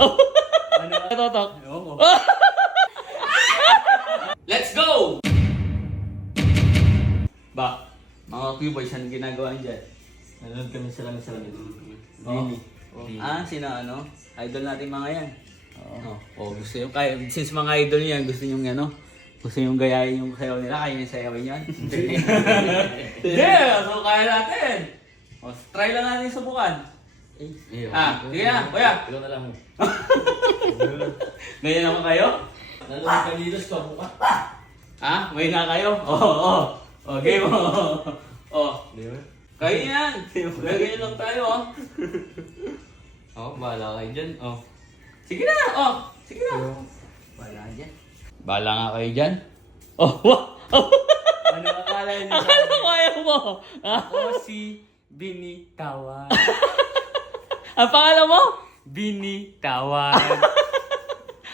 Ano ba? Totok. Ewan ko. Let's go! Ba, mga Q-boys, anong ginagawa niyo dyan? Nanonood kami sa langit. Oh. Bini. Ah, sino ano? Idol natin mga yan. Oo. Oh, gusto nyo, kaya, since mga idol niyo yan, gusto nyo ano? Gusto nyo gayahin yung sayaw nila, kaya nyo sayawin yan? Yeah! So, kaya natin! Oh, try lang natin subukan. Sige na, kuya! Ikaw na lang. Ganyan naman kayo? Nanonood kami dito sa buka. Ha? May na kayo? Oo. Okay mo. Oh. Di ba? Kayo yan. Ganyan lang tayo, oh. Oo, bahala kayo dyan. Oh. Sige na, oh. Sige na. Bahala ka dyan. Bala nga kayo dyan. Oh, wow. Ano akala niyo? Ano kaya mo? Ako si Binitawan. Ang pangalan mo? Binitawan.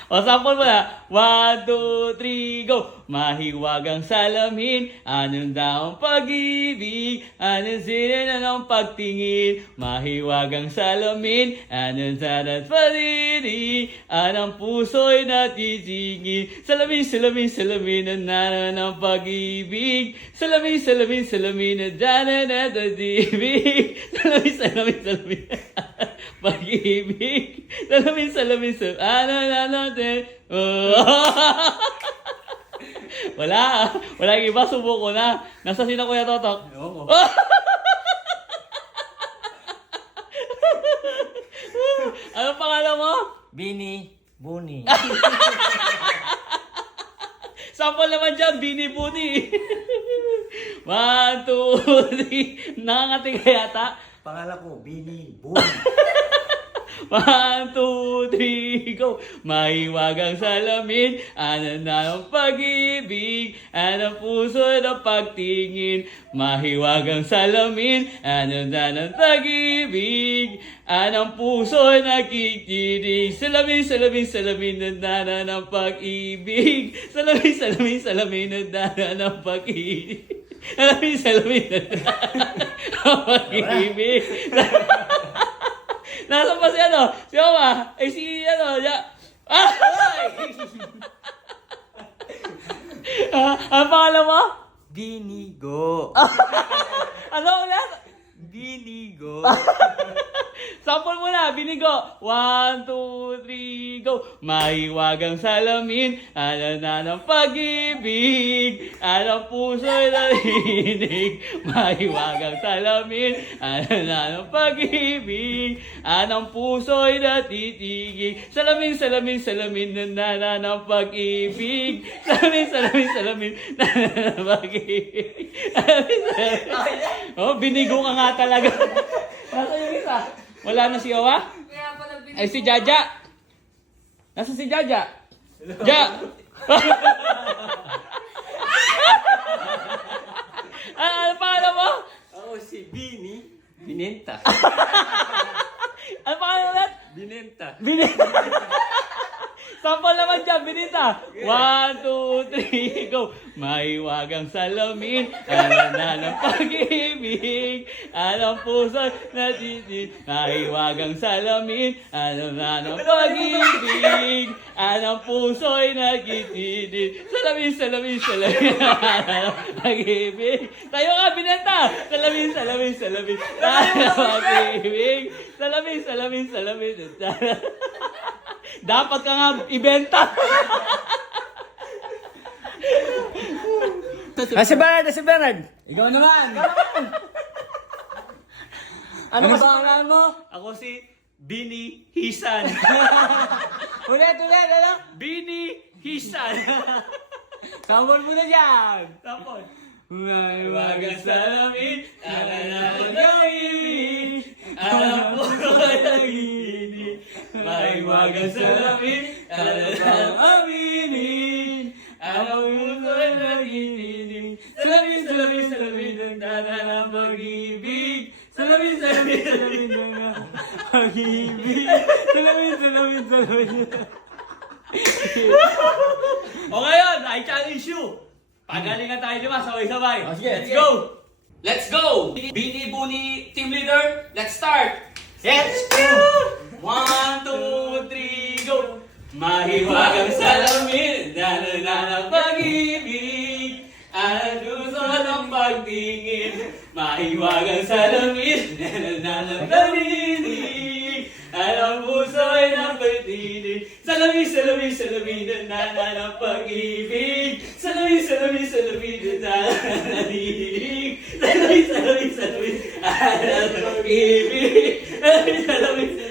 O, sample mo na. 1, 2, 3, go! Mahiwagang salamin, anong daong pag-ibig, anong sinin ng pagtingin. Mahiwagang salamin, anong sanat paliri, anong puso'y natitigil. Salamin, salamin, salamin, nana ng pag-ibig. Salamin, salamin, salamin, nana na pag-ibig. Salamin, salamin, salamin, pag-ibig. Salamin, salamin, salamin, ano natin. Wala yung iba, subo ko na. Nasa sino Kuya Totok? Ewan ko. Ano pangalan mo? Bini. Buni. Sample naman dyan, Bini Buni. 1, 2, 3. Nakangati ka yata. Pangalan ko, Bini. Buni. 1, 2, 3, go! Mahiwagang salamin, ano na ang pag-ibig, anong puso na pagtingin. Mahiwagang salamin, ano na ang pag-ibig, anong puso na kikinig. Salamin, salamin, salamin, nandana ng pag-ibig. Salamin, salamin, salamin, nandana ng pag-ibig. Salamin, salamin, nandana ng pag-ibig. Nasaan pa si ano? Si Oma? Ay si ano? Ang pangalan mo? Binigo. Ano ulit? Binigo. Sample mo na, Binigo. 1, 2, 3, go. Mahiwagang salamin, ano na ng pag-ibig, anong puso'y narinig. Mahiwagang salamin, ano na ng pag-ibig, anong puso'y natitigil. Salamin, salamin, salamin, nana ng pag-ibig. Salamin, salamin, salamin, nana ng pag-ibig. Salamin, salamin. Oh, binigo ka nga talaga. Nasa yung isa? Wala na si Owa? Ay, si Jaja. Nasa si Jaja? Ja! Ano pangalan mo? Ako si Bini. Binenta. Ano pangalan ulit? Binenta. Binita. Sample naman dyan, Binita. 1, 2, 3, go. Mahiwagang salamin, ano na ng pag-ibig, anong puso natitin. Mahiwagang salamin, ano na ng pag-ibig, anong puso'y nagtitinin. Salamin, salamin, salamin, ano ng pag-ibig. Tayo ka, Binenta. Salamin, salamin, salamin, ano ng pag-ibig. Salamin, salamin, salamin, dapat ka nga ibenta. Si Bernard. Ikaw naman. Ano ba pangalan mo? Ako si Bini Hisan. Ulit, ano? Bini Hisan. Sample mo na dyan. Tapos. Mahiwagang salamin, Alam pag-ibig, alam po nag-ibig. Mahiwagang salamin, alam aminin. Alam mo nag-ibig. Salamin, salamin, salamin, ang dana ng pag-ibig. Salamin, salamin, salamin, ang pag-ibig. Salamin, salamin, salamin. O ngayon, I challenge you. Pagalingan tayo lima, sabay-sabay. Sige, Let's sige. go! Let's go! Bini Buni team leader, let's start! Let's go! 1, 2, 3, Mahiwagang salamin, dala ng pag-ibig, at gusto ng pagtingin. Mahiwagang salamin, dala ng pag-ibig, at ang puso ay ng pagtinig. Salamin, salamin, salamin, dala ng pag-ibig. Salamin, salamin, salamin, dala ng pag-ibig. Salamin, salamin, salamin, dala ng pag-ibig. Salamin, salamin,